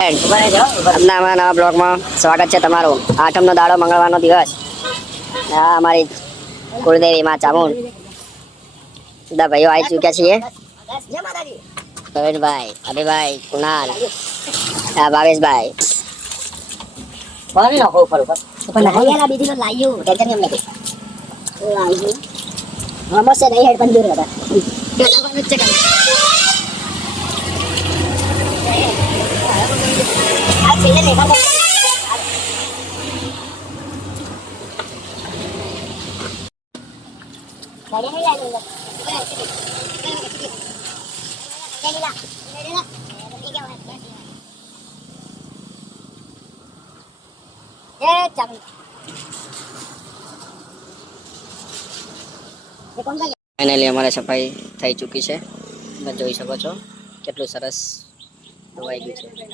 આજના નવા બ્લોગમાં સ્વાગત છે તમારું. આઠમનો દાડો, મંગળવારનો દિવસ. આ અમારી કુળદેવી માં ચામુંડ. બધા ભાઈઓ આવી ચૂક્યા છીએ. પ્રવીણભાઈ, અભિભાઈ, કુણાલ, ભાવેશભાઈ. ફાઇનલી અમારે સફાઈ થઈ ચૂકી છે. તમે જોઈ શકો છો કેટલું સરસ ધોવાઈ ગયું છે.